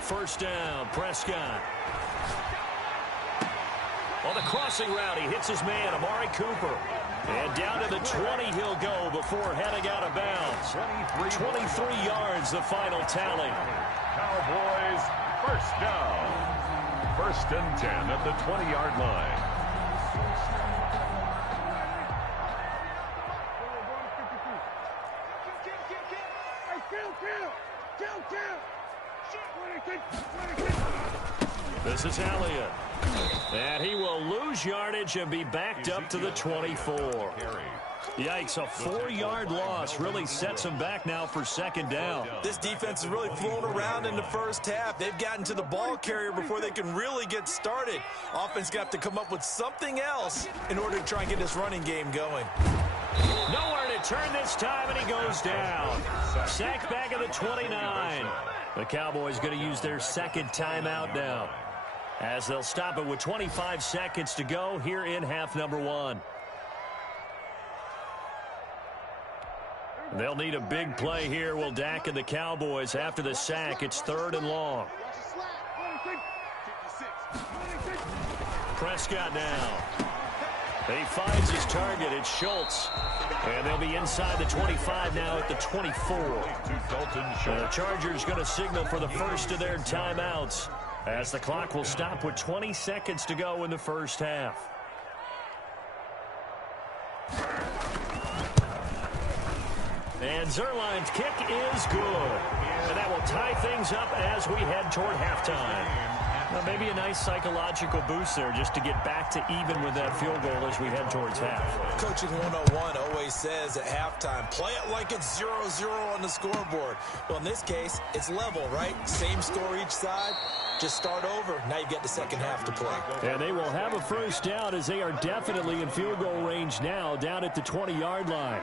First down, Prescott. On the crossing route, he hits his man, Amari Cooper. And down to the 20 he'll go before heading out of bounds. 23 yards, the final tally. Cowboys, first down. First and 10 at the 20-yard line. This is Elliott. And he will lose yardage and be backed up to the 24. Yikes, a 4-yard loss really sets him back now for second down. This defense has really flown around in the first half. They've gotten to the ball carrier before they can really get started. Offense got to come up with something else in order to try and get this running game going. Nowhere to turn this time, and he goes down. Sacked back at the 29. The Cowboys going to use their second timeout now, as they'll stop it with 25 seconds to go here in half number one. They'll need a big play here, will Dak and the Cowboys. After the sack, it's 3rd and long. Prescott now. He finds his target. It's Schultz. And they'll be inside the 25 now at the 24. The Chargers going to signal for the first of their timeouts, as the clock will stop with 20 seconds to go in the first half. And Zerline's kick is good. And that will tie things up as we head toward halftime. Well, maybe a nice psychological boost there just to get back to even with that field goal as we head towards half. Coaching 101 always says at halftime, play it like it's 0-0 on the scoreboard. Well, in this case, it's level, right? Same score each side. Just start over. Now you've got the second half to play. And they will have a first down as they are definitely in field goal range now, down at the 20-yard line.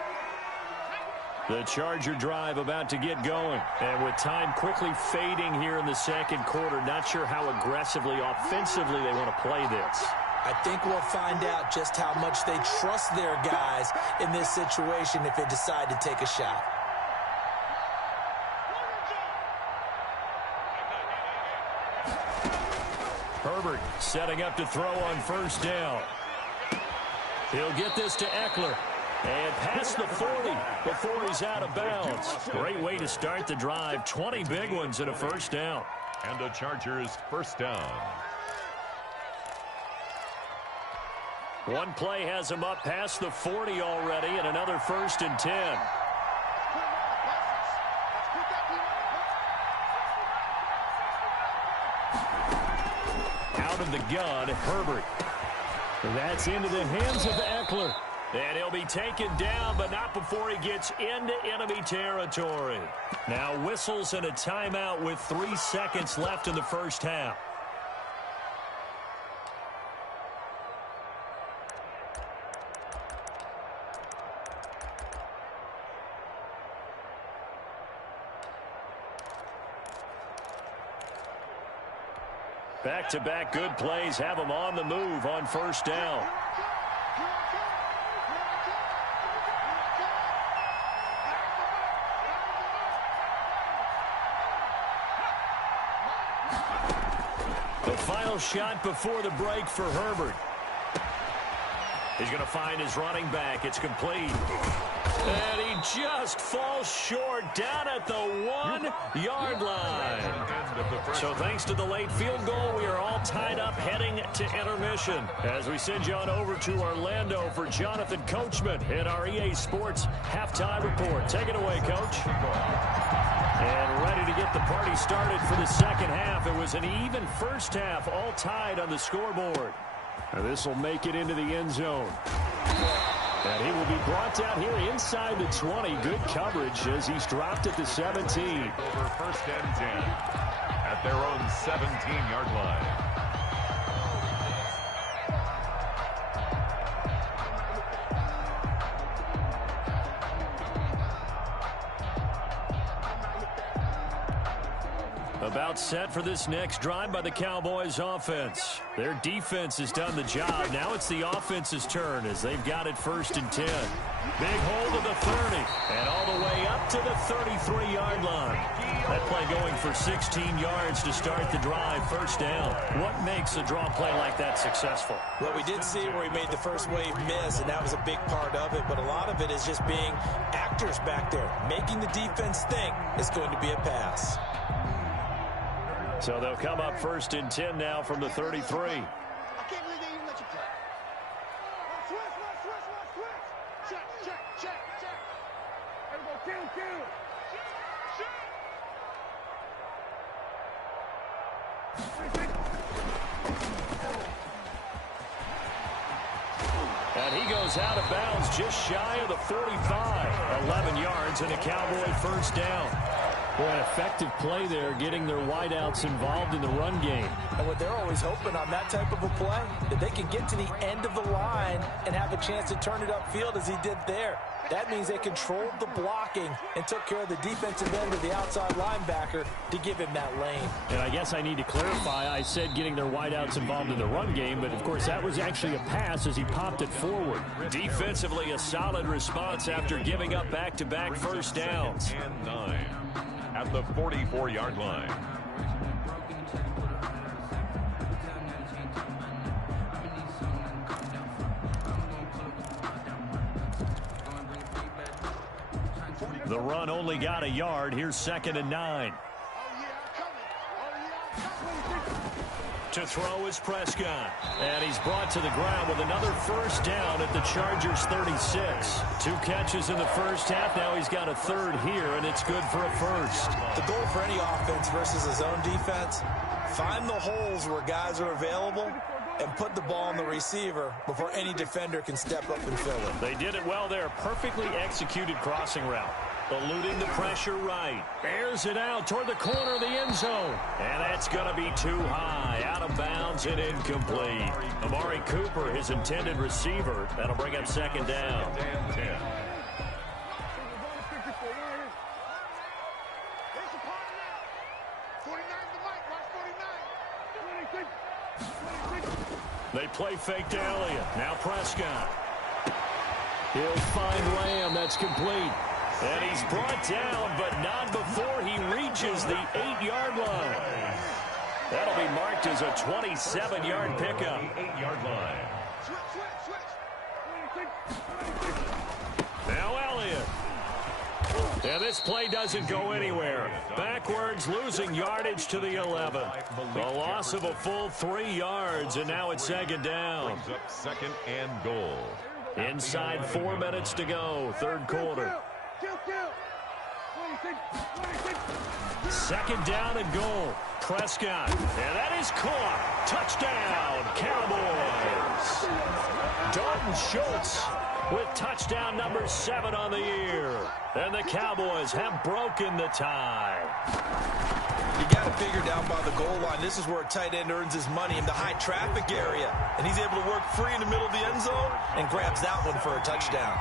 The Charger drive about to get going. And with time quickly fading here in the second quarter, not sure how aggressively, offensively they want to play this. I think we'll find out just how much they trust their guys in this situation if they decide to take a shot. Herbert setting up to throw on first down. He'll get this to Eckler. And past the 40 before he's out of bounds. Great way to start the drive. 20 big ones and a first down. And the Chargers first down. One play has him up past the 40 already, and another 1st and 10. Out of the gun, Herbert. That's into the hands of Eckler. And he'll be taken down, but not before he gets into enemy territory. Now whistles and a timeout with 3 seconds left in the first half. Back-to-back good plays have him on the move on first down. Final shot before the break for Herbert. He's going to find his running back. It's complete. And he just falls short down at the 1-yard line. So thanks to the late field goal, we are all tied up heading to intermission as we send you on over to Orlando for Jonathan Coachman in our EA Sports Halftime Report. Take it away, Coach. And ready to get the party started for the second half. It was an even first half, all tied on the scoreboard. And this will make it into the end zone. And he will be brought down here inside the 20. Good coverage as he's dropped at the 17. Over 1st and 10 at their own 17-yard line. About set for this next drive by the Cowboys offense. Their defense has done the job. Now it's the offense's turn as they've got it 1st and 10. Big hold of the 30. And all the way up to the 33-yard line. That play going for 16 yards to start the drive. 1st down. What makes a draw play like that successful? Well, we did see where he made the first wave miss, and that was a big part of it. But a lot of it is just being actors back there, making the defense think it's going to be a pass. So they'll come up 1st and 10 now from the 33. I can't believe they even let you play. Switch. Check. Everybody, kill. And he goes out of bounds just shy of the 45. 11 yards and a Cowboy 1st down. Boy, an effective play there, getting their wideouts involved in the run game. And what they're always hoping on that type of a play, that they can get to the end of the line and have a chance to turn it upfield as he did there. That means they controlled the blocking and took care of the defensive end of the outside linebacker to give him that lane. And I guess I need to clarify, I said getting their wideouts involved in the run game, but of course that was actually a pass as he popped it forward. Defensively, a solid response after giving up back-to-back 1st downs. And 9 at the 44-yard line. The run only got a yard. Here's 2nd and 9. To throw is Prescott. And he's brought to the ground with another 1st down at the Chargers' 36. 2 catches in the 1st half. Now he's got a 3rd here, and it's good for a 1st. The goal for any offense versus a zone defense, find the holes where guys are available and put the ball on the receiver before any defender can step up and fill it. They did it well there. Perfectly executed crossing route. Eluding the pressure right. Airs it out toward the corner of the end zone. And that's going to be too high. Out of bounds and incomplete. Amari Cooper, his intended receiver. That'll bring up 2nd down. 10. They play fake to Elliott. Now Prescott. He'll find Lamb. That's complete. And he's brought down, but not before he reaches the 8-yard line. That'll be marked as a 27-yard pickup. 8-yard line. Now Elliott. And this play doesn't go anywhere. Backwards, losing yardage to the 11. The loss of a full 3 yards, and now it's 2nd down. Brings up 2nd and goal. Inside 4 minutes to go, 3rd quarter. 2nd down and goal. Prescott. And that is caught. Touchdown, Cowboys. Dalton Schultz with touchdown number 7 on the year. And the Cowboys have broken the tie. You got to figure down by the goal line. This is where a tight end earns his money in the high traffic area. And he's able to work free in the middle of the end zone and grabs that one for a touchdown.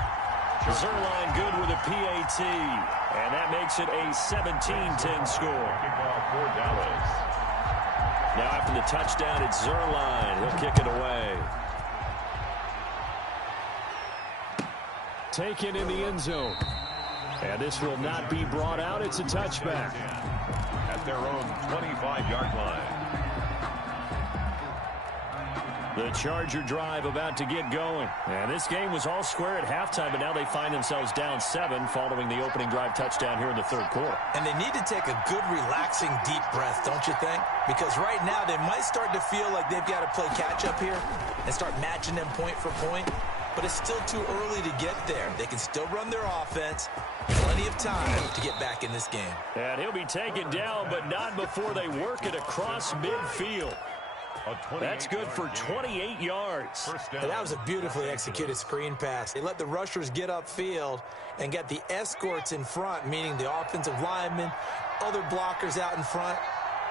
Zerline good with a PAT. And that makes it a 17-10 score. Kickoff for Dallas. Now after the touchdown, it's Zerline. He'll kick it away. Taken in the end zone. And this will not be brought out. It's a touchback. At their own 25-yard line. The Charger drive about to get going. And this game was all square at halftime, but now they find themselves down 7 following the opening drive touchdown here in the 3rd quarter. And they need to take a good, relaxing, deep breath, don't you think? Because right now they might start to feel like they've got to play catch-up here and start matching them point for point. But it's still too early to get there. They can still run their offense. Plenty of time to get back in this game. And he'll be taken down, but not before they work it across midfield. That's good for 28 yards. And that was a beautifully executed screen pass. They let the rushers get upfield and get the escorts in front, meaning the offensive linemen, other blockers out in front,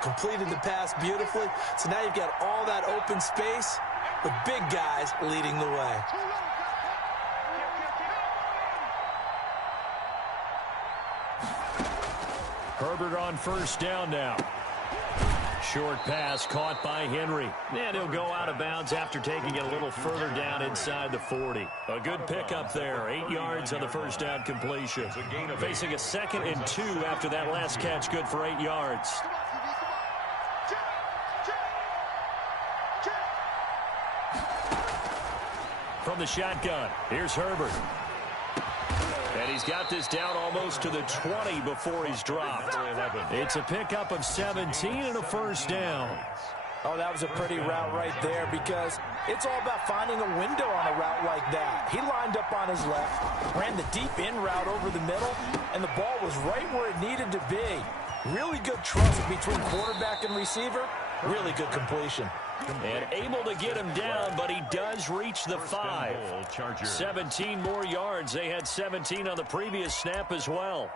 completed the pass beautifully. So now you've got all that open space with big guys leading the way. Herbert on 1st down now. short pass caught by Henry. And he'll go out of bounds after taking it a little further down inside the 40. A good pickup there. 8 yards on the first down completion. Facing a 2nd and 2 after that last catch, good for 8 yards. From the shotgun, here's Herbert. And he's got this down almost to the 20 before he's dropped. It's a pickup of 17 and a first down. Oh, that was a pretty route right there because it's all about finding a window on a route like that. He lined up on his left, ran the deep in route over the middle, and the ball was right where it needed to be. Really good trust between quarterback and receiver. Really good completion. And able to get him down, but he does reach the 5. 17 more yards. They had 17 on the previous snap as well.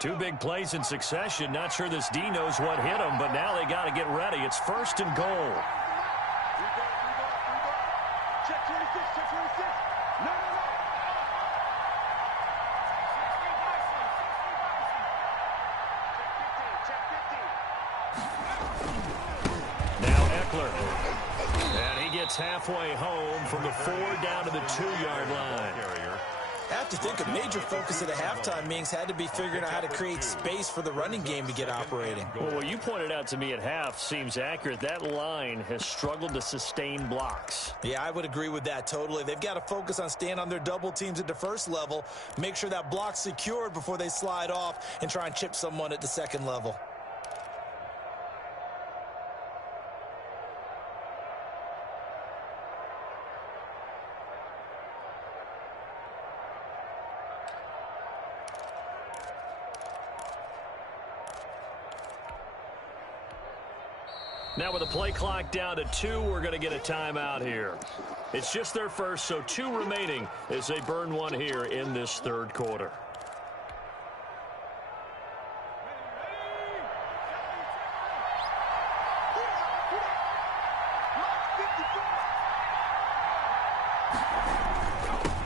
Two big plays in succession. Not sure this D knows what hit him, but now they got to get ready. It's 1st and goal. Check 26, check 26. No. And he gets halfway home from the 4 down to the 2-yard line. I have to think a major focus at the halftime means had to be figuring out how to create space for the running game to get operating. Well, what you pointed out to me at half seems accurate. That line has struggled to sustain blocks. Yeah, I would agree with that totally. They've got to focus on staying on their double teams at the first level, make sure that block's secured before they slide off and try and chip someone at the second level. Now with the play clock down to 2, we're going to get a timeout here. It's just their first, so 2 remaining as they burn one here in this 3rd quarter.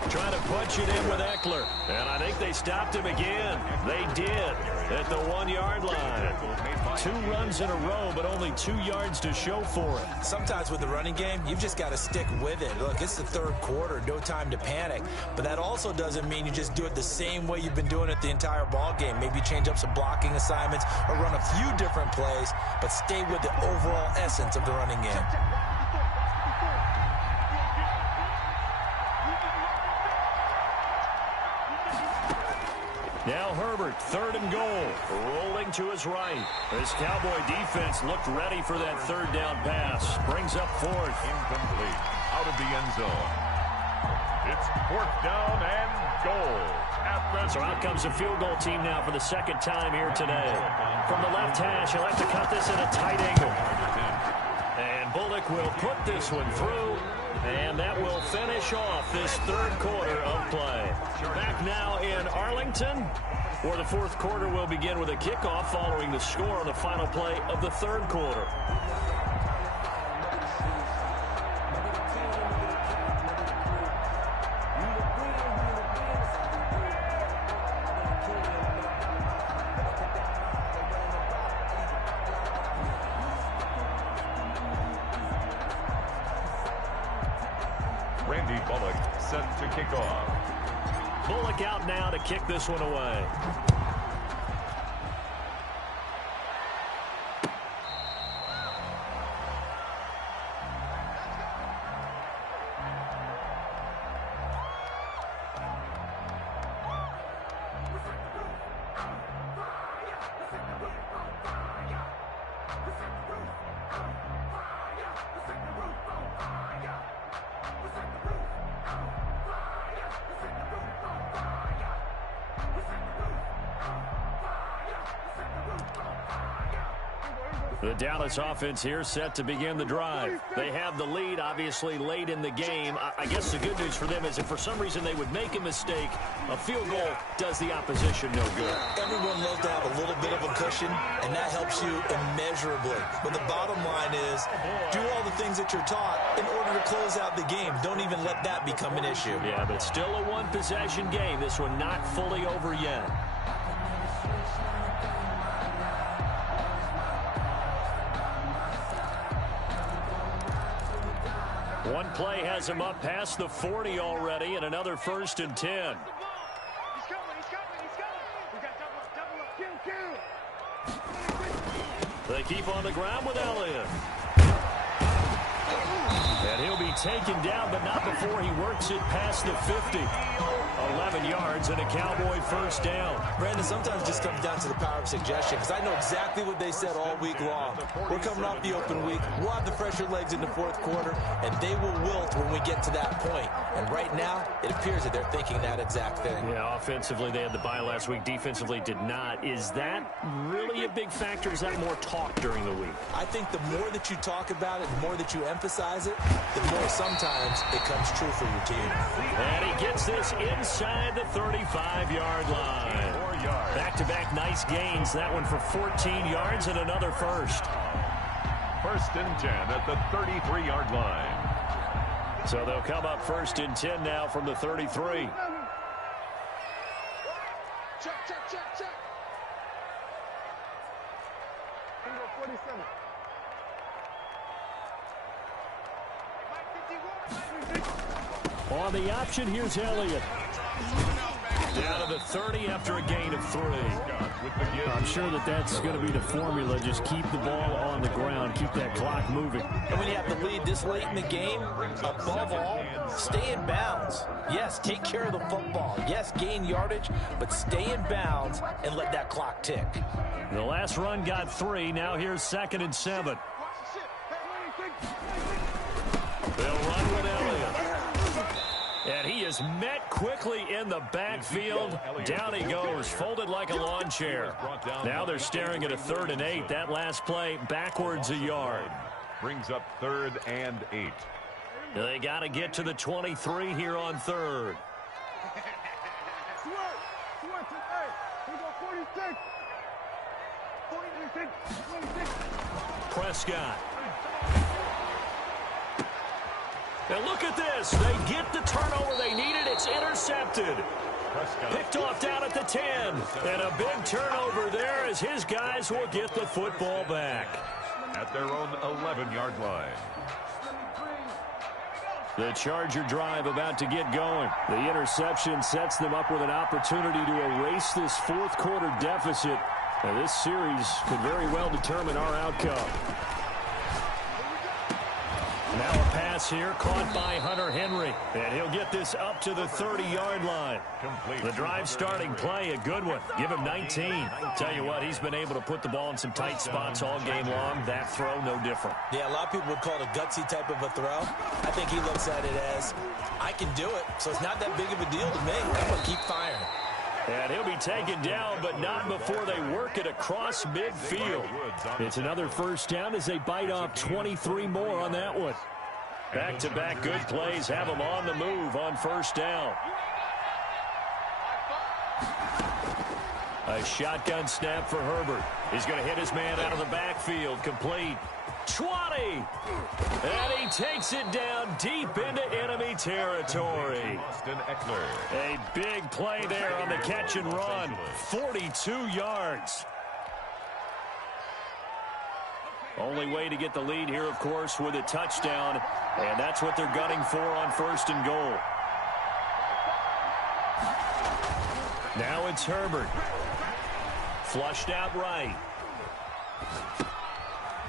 Trying to punch it in with Eckler. And I think they stopped him again. They did at the 1-yard line. 2 runs in a row, but only 2 yards to show for it. Sometimes with the running game, you've just got to stick with it. Look, it's the 3rd quarter, no time to panic. But that also doesn't mean you just do it the same way you've been doing it the entire ball game. Maybe change up some blocking assignments or run a few different plays, but stay with the overall essence of the running game. Now Herbert, 3rd and goal, rolling to his right. This Cowboy defense looked ready for that 3rd down pass. Brings up 4th. Incomplete. Out of the end zone. It's 4th down and goal. So out comes a field goal team now for the 2nd time here today. From the left hash, he'll have to cut this at a tight angle. And Bullock will put this one through. And that will finish off this 3rd quarter of play. Back now in Arlington, where the 4th quarter will begin with a kickoff following the score on the final play of the 3rd quarter. Bullock set to kick off. Bullock out now to kick this one away. The Dallas offense here set to begin the drive. They have the lead, obviously, late in the game. I guess the good news for them is if for some reason they would make a mistake, a field goal does the opposition no good. Everyone loves to have a little bit of a cushion, and that helps you immeasurably. But the bottom line is, do all the things that you're taught in order to close out the game. Don't even let that become an issue. Yeah, but still a one-possession game. This one not fully over yet. One play has him up past the 40 already, and another 1st and 10. He's coming. We got double up. Kill. They keep on the ground with Elliott. And he'll be taken down, but not before he works it past the 50. 11 yards and a Cowboy 1st down. Brandon, sometimes it just comes down to the power of suggestion, because I know exactly what they said all week long. We're coming off the open week. We'll have the fresher legs in the 4th quarter, and they will wilt when we get to that point. And right now, it appears that they're thinking that exact thing. Yeah, offensively, they had the bye last week. Defensively, did not. Is that really a big factor? Is that more talk during the week? I think the more that you talk about it, the more that you emphasize it, the more sometimes it comes true for your team. And he gets this inside the 35-yard line. Back-to-back nice gains. That one for 14 yards and another 1st. 1st and 10 at the 33-yard line. So they'll come up 1st and 10 now from the 33. Check. Bingo 47. On the option, here's Elliott. Down to the 30 after a gain of 3. I'm sure that's going to be the formula. Just keep the ball on the ground. Keep that clock moving. And when you have the lead this late in the game, above all, stay in bounds. Yes, take care of the football. Yes, gain yardage, but stay in bounds and let that clock tick. The last run got 3. Now here's 2nd and 7. They'll run with Elliott. And he is met quickly in the backfield. Down he goes, folded like a lawn chair. Now they're staring at a 3rd and 8. That last play backwards a yard. Brings up 3rd and 8. They got to get to the 23 here on 3rd. Prescott. And look at this. They get the turnover they needed. It's intercepted. Picked off down at the 10. And a big turnover there as his guys will get the football back. At their own 11-yard line. The Charger drive about to get going. The interception sets them up with an opportunity to erase this 4th quarter deficit. And this series could very well determine our outcome. Now a pass here caught by Hunter Henry. And he'll get this up to the 30-yard line. The drive starting play, a good one. Give him 19. Tell you what, he's been able to put the ball in some tight spots all game long. That throw, no different. Yeah, a lot of people would call it a gutsy type of a throw. I think he looks at it as, I can do it, so it's not that big of a deal to me. I'm going to keep firing. And he'll be taken down, but not before they work it across midfield. It's another 1st down as they bite off 23 more on that one. Back-to-back good plays have them on the move on 1st down. A shotgun snap for Herbert. He's going to hit his man out of the backfield. Complete. 20. And he takes it down deep into enemy territory. A big play there on the catch and run. 42 yards. Only way to get the lead here, of course, with a touchdown. And that's what they're gunning for on 1st and goal. Now it's Herbert. Flushed out right.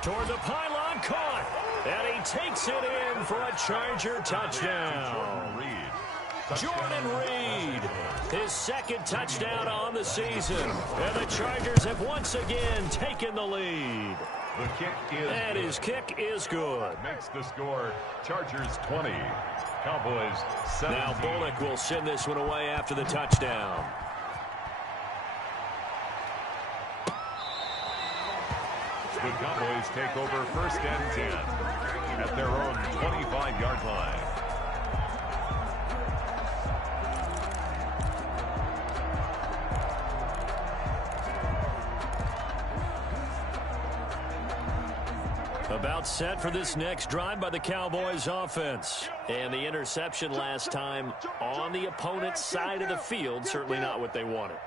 Toward the pylon, caught. And he takes it in for a Charger touchdown. Jordan Reed, his 2nd touchdown on the season. And the Chargers have once again taken the lead. The kick is and good. His kick is good. Makes the score Chargers 20, Cowboys 17. Now Bullock will send this one away after the touchdown. The Cowboys take over 1st and 10 at their own 25-yard line. About set for this next drive by the Cowboys offense. And the interception last time on the opponent's side of the field, certainly not what they wanted.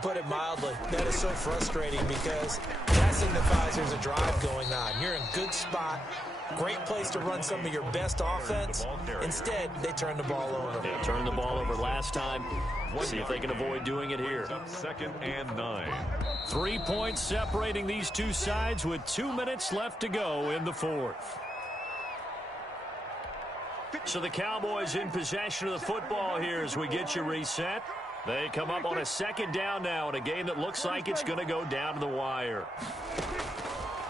Put it mildly, that is so frustrating because that signifies there's a drive going on. You're in a good spot, great place to run some of your best offense. Instead, they turn the ball over. They turned the ball over last time. See if they can avoid doing it here. 2nd and 9. 3 points separating these two sides with 2 minutes left to go in the 4th. So the Cowboys in possession of the football here as we get you reset. They come up on a 2nd down now in a game that looks like it's going to go down to the wire.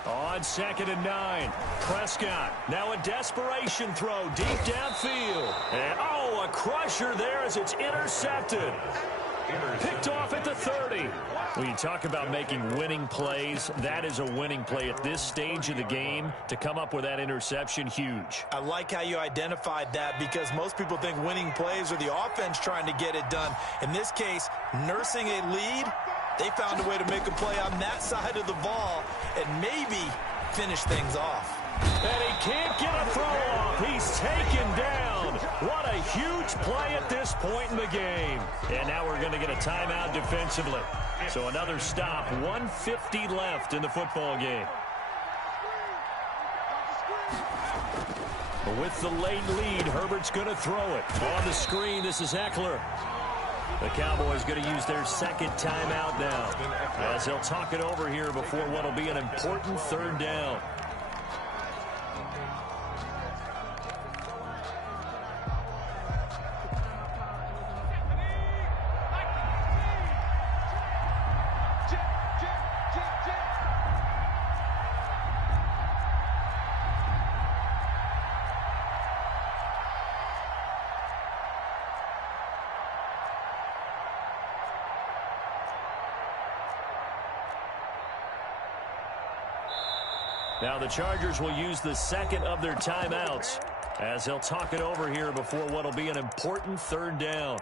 On 2nd and 9, Prescott. Now a desperation throw deep downfield. And, a crusher there as it's intercepted. Picked off at the 30. When you talk about making winning plays, that is a winning play at this stage of the game. To come up with that interception, huge. I like how you identified that because most people think winning plays are the offense trying to get it done. In this case, nursing a lead, they found a way to make a play on that side of the ball and maybe finish things off. And he can't get a throw off. He's taken down. What a huge play at this point in the game. And now we're going to get a timeout defensively. So another stop, 1:50 left in the football game. With the late lead, Herbert's going to throw it. On the screen, this is Eckler. The Cowboys going to use their 2nd timeout now as they'll talk it over here before what will be an important 3rd down. Now the Chargers will use the 2nd of their timeouts as they'll talk it over here before what will be an important 3rd down.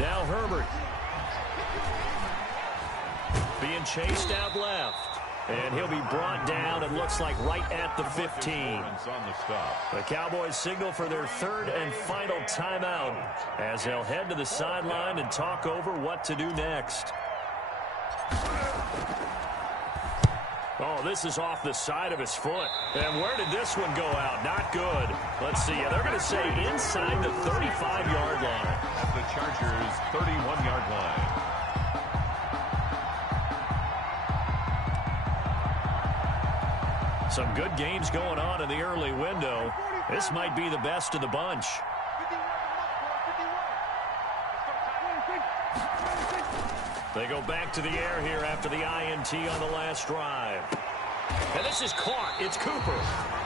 Now Herbert. Being chased out left. And he'll be brought down, it looks like, right at the 15. The Cowboys signal for their 3rd and final timeout as they'll head to the sideline and talk over what to do next. Oh, this is off the side of his foot. And where did this one go out? Not good. Let's see. They're going to say inside the 35-yard line. At the Chargers' 31-yard line. Some good games going on in the early window. This might be the best of the bunch. They go back to the air here after the INT on the last drive. And this is caught. It's Cooper.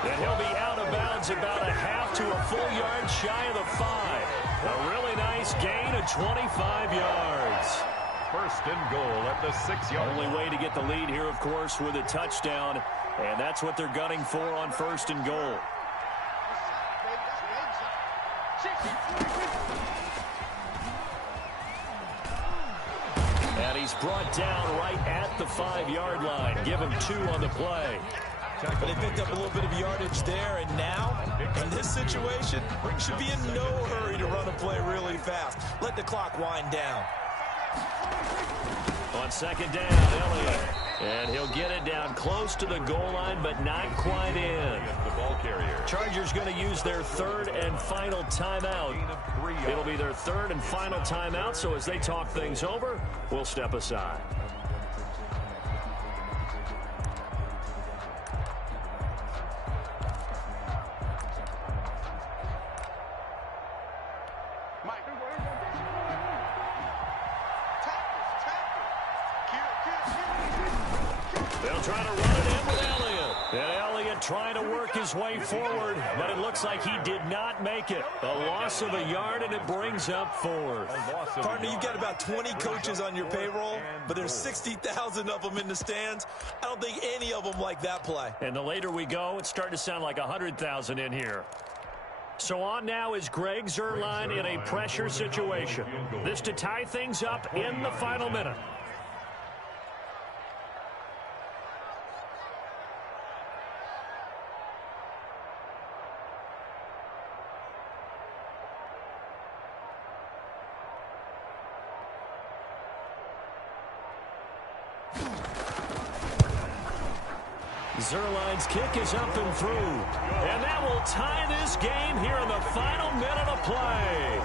And he'll be out of bounds about a half to a full yard shy of the 5. A really nice gain of 25 yards. 1st and goal at the 6-yard line. Only way to get the lead here, of course, with a touchdown. And that's what they're gunning for on 1st and goal. And he's brought down right at the 5-yard line. Give him 2 on the play. But they picked up a little bit of yardage there, and now, in this situation, should be in no hurry to run a play really fast. Let the clock wind down. On 2nd down, Elliott. And he'll get it down close to the goal line, but not quite in. The ball carrier. Chargers going to use their 3rd and final timeout. It'll be their 3rd and final timeout, so as they talk things over, we'll step aside. They'll try to run it in with Elliott. And Elliott trying to work his way forward, but it looks like he did not make it. A loss of a yard, and it brings up fourth. Partner, you've got about 20 coaches on your payroll, but there's 60,000 of them in the stands. I don't think any of them like that play. And the later we go, it's starting to sound like 100,000 in here. So on now is Greg Zuerlein in a pressure situation. This to tie things up in the final minute. Zuerlein's kick is up and through. And that will tie this game here in the final minute of play.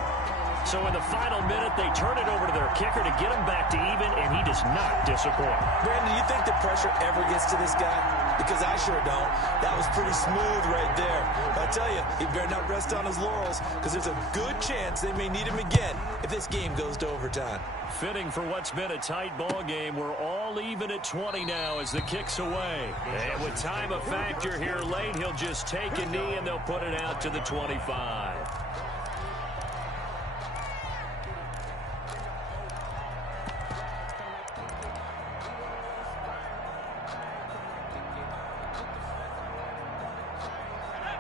So in the final minute, they turn it over to their kicker to get him back to even, and he does not disappoint. Brandon, do you think the pressure ever gets to this guy? Because I sure don't. That was pretty smooth right there. I tell you, he better not rest on his laurels, because there's a good chance they may need him again if this game goes to overtime. Fitting for what's been a tight ball game. We're all even at 20 now as the kick's away. And with time a factor here late, he'll just take a knee and they'll put it out to the 25.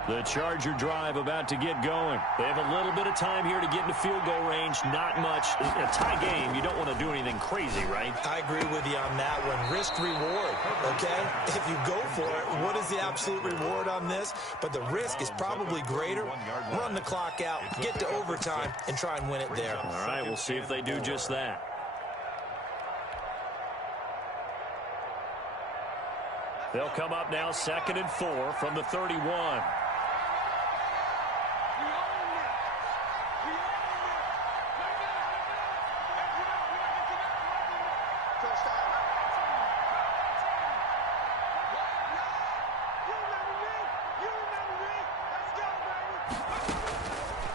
The Charger drive about to get going. They have a little bit of time here to get into field goal range. Not much. In a tie game, you don't want to do anything crazy, right? I agree with you on that one. Risk-reward, okay? If you go for it, what is the absolute reward on this? But the risk is probably greater. Run the clock out, get to overtime, and try and win it there. All right, we'll see if they do just that. They'll come up now 2nd and 4 from the 31.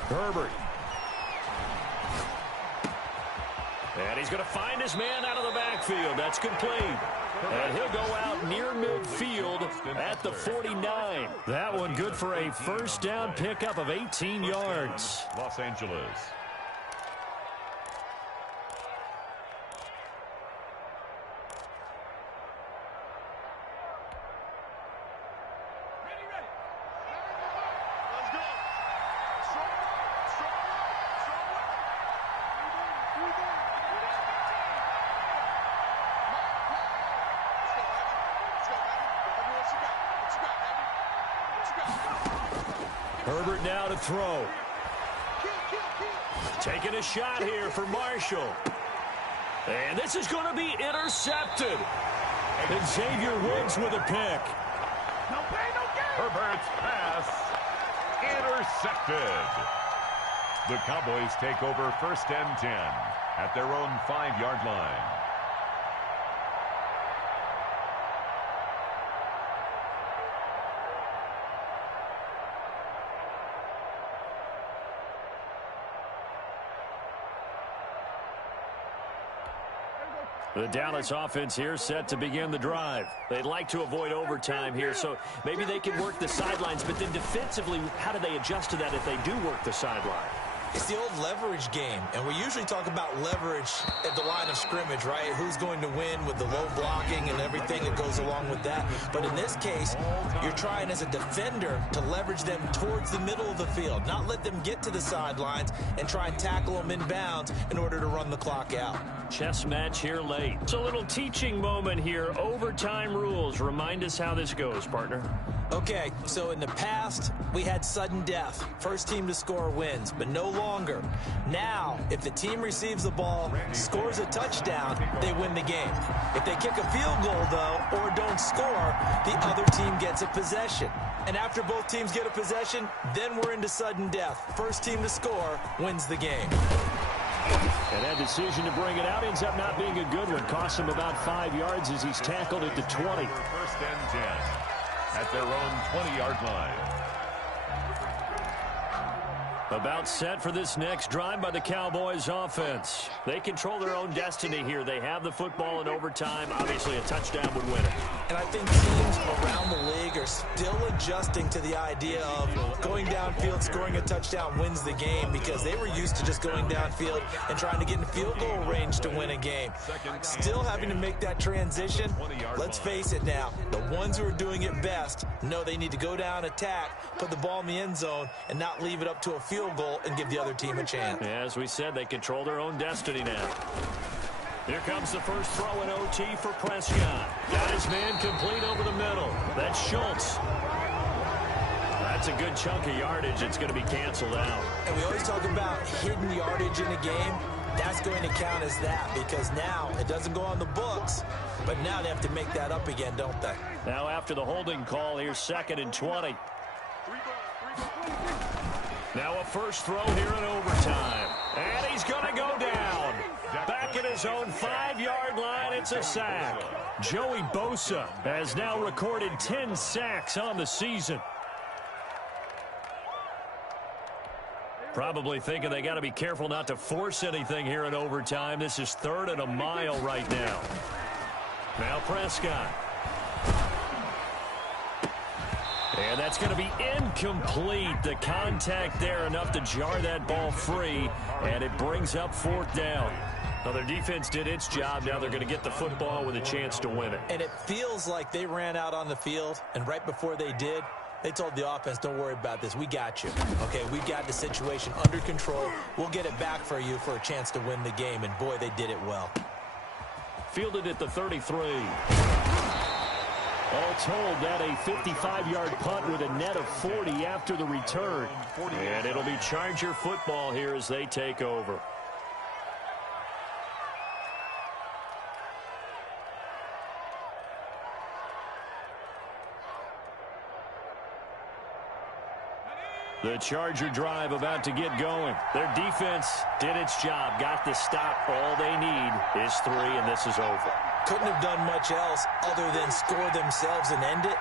Herbert. And he's going to find his man out of the backfield. That's complete. And he'll go out near midfield at the 49. That one good for a first down pickup of 18 yards. Los Angeles. Herbert now to throw. Taking a shot here for Marshall. And this is going to be intercepted. And Xavier Woods with a pick. Herbert's pass intercepted. The Cowboys take over 1st and 10 at their own 5-yard line. The Dallas offense here set to begin the drive. They'd like to avoid overtime here, so maybe they can work the sidelines, but then defensively, how do they adjust to that if they do work the sideline? It's the old leverage game, and we usually talk about leverage at the line of scrimmage, right? Who's going to win with the low blocking and everything that goes along with that. But in this case, you're trying as a defender to leverage them towards the middle of the field, not let them get to the sidelines and try and tackle them in bounds in order to run the clock out. Chess match here late. It's a little teaching moment here. Overtime rules. Remind us how this goes, partner. Okay, so in the past, we had sudden death. First team to score wins, but no longer. Now, if the team receives the ball, scores a touchdown, they win the game. If they kick a field goal, though, or don't score, the other team gets a possession. And after both teams get a possession, then we're into sudden death. First team to score wins the game. And that decision to bring it out ends up not being a good one. Costs him about 5 yards as he's tackled at the 20. 1st and 10 at their own 20-yard line. About set for this next drive by the Cowboys offense. They control their own destiny here. They have the football in overtime. Obviously, a touchdown would win it. And I think teams around the league are still adjusting to the idea of going downfield, scoring a touchdown wins the game, because they were used to just going downfield and trying to get in field goal range to win a game. Still having to make that transition. Let's face it now, the ones who are doing it best know they need to go down, attack, put the ball in the end zone, and not leave it up to a field goal and give the other team a chance. As we said, they control their own destiny now. Here comes the first throw in OT for Prescott. Got his man complete over the middle. That's Schultz. That's a good chunk of yardage. It's going to be canceled out. And we always talk about hidden yardage in a game. That's going to count as that, because now it doesn't go on the books, but now they have to make that up again, don't they? Now after the holding call, here's 2nd and 20. Now a first throw here in overtime. And he's going to go down. Back at his own 5-yard line, it's a sack. Joey Bosa has now recorded 10 sacks on the season. Probably thinking they got to be careful not to force anything here in overtime. This is 3rd and a mile right now. Now Prescott. And that's going to be incomplete. The contact there enough to jar that ball free, and it brings up 4th down. Now their defense did its job. Now they're going to get the football with a chance to win it. And it feels like they ran out on the field, and right before they did, they told the offense, don't worry about this. We got you. Okay, we got the situation under control. We'll get it back for you for a chance to win the game, and boy, they did it well. Fielded at the 33. All told, that a 55-yard punt with a net of 40 after the return. And it'll be Charger football here as they take over. The Charger drive about to get going. Their defense did its job, got the stop. All they need is 3, and this is over. Couldn't have done much else other than score themselves and end it,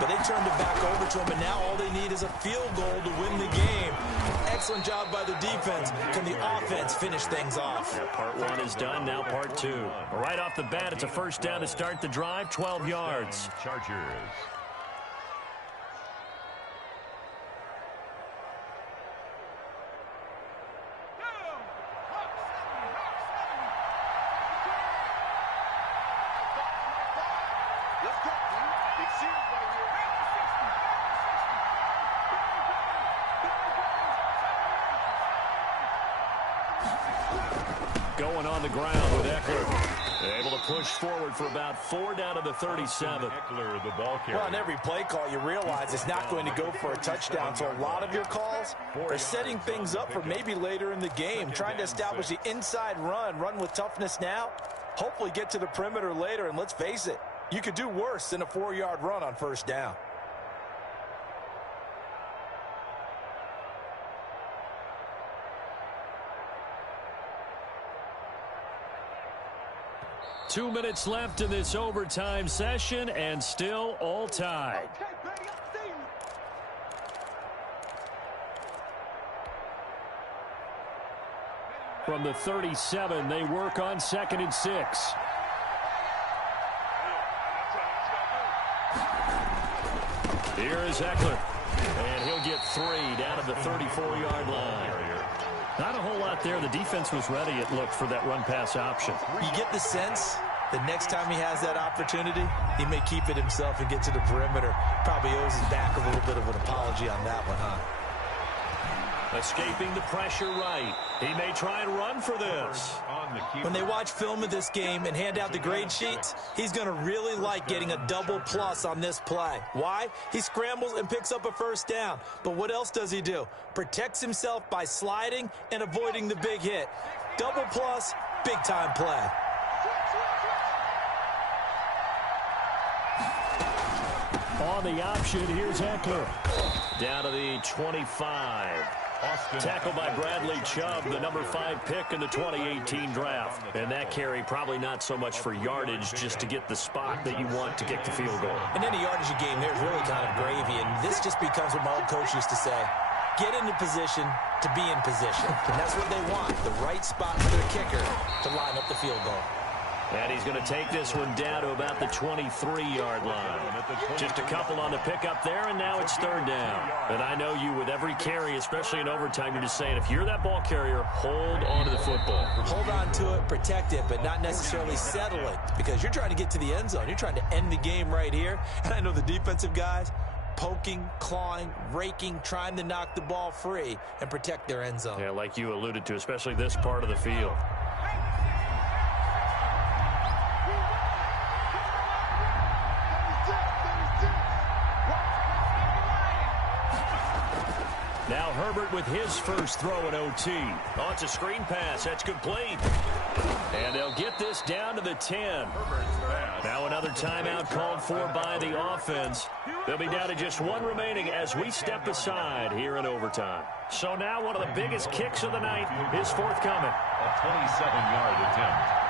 but they turned it back over to them, and now all they need is a field goal to win the game. Excellent job by the defense. Can the offense finish things off? Yeah, part 1 is done, now part 2. Right off the bat, it's a first down to start the drive, 12 yards. Chargers. Going on the ground with Eckler. Able to push forward for about 4 down to the 37. Eckler, the ball carrier. Well, on every play call, you realize it's not going to go for a touchdown, so a lot of your calls are setting things up for maybe later in the game, trying to establish the inside run with toughness now, hopefully get to the perimeter later, and let's face it, you could do worse than a 4-yard run on first down. Two minutes left in this overtime session, and still all tied. From the 37, they work on 2nd and 6. Here is Eckler, and he'll get 3 down to the 34-yard line. Not a whole lot there. The defense was ready, it looked, for that run-pass option. You get the sense that next time he has that opportunity, he may keep it himself and get to the perimeter. Probably owes his back a little bit of an apology on that one, huh? Escaping the pressure right. He may try and run for this. When they watch film of this game and hand out the grade sheets, he's going to really like getting a double plus on this play. Why? He scrambles and picks up a first down. But what else does he do? Protects himself by sliding and avoiding the big hit. Double plus, big-time play. On the option, here's Eckler. Down to the 25. Tackled by Bradley Chubb, the number 5 pick in the 2018 draft. And that carry probably not so much for yardage, just to get the spot that you want to kick the field goal. And any yardage you gain there is really kind of gravy. And this just becomes what my old coach used to say. get into position to be in position. And that's what they want, the right spot for their kicker to line up the field goal. And he's going to take this one down to about the 23-yard line. Just a couple on the pickup there, and now it's third down. And I know you, with every carry, especially in overtime, you're just saying, if you're that ball carrier, hold on to the football. Hold on to it, protect it, but not necessarily settle it, because you're trying to get to the end zone. You're trying to end the game right here. And I know the defensive guys, poking, clawing, raking, trying to knock the ball free and protect their end zone. Yeah, like you alluded to, especially this part of the field. Now Herbert with his first throw at OT. Oh, it's a screen pass. That's complete. And they'll get this down to the 10. Now another timeout called for by the offense. They'll be down to just one remaining as we step aside here in overtime. So now one of the biggest kicks of the night is forthcoming. A 27-yard attempt.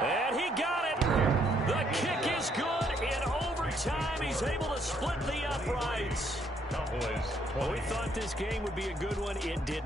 And he got it. The kick is good in overtime. He's able to split the uprights. Cowboys 20. Well, we thought this game would be a good one. It did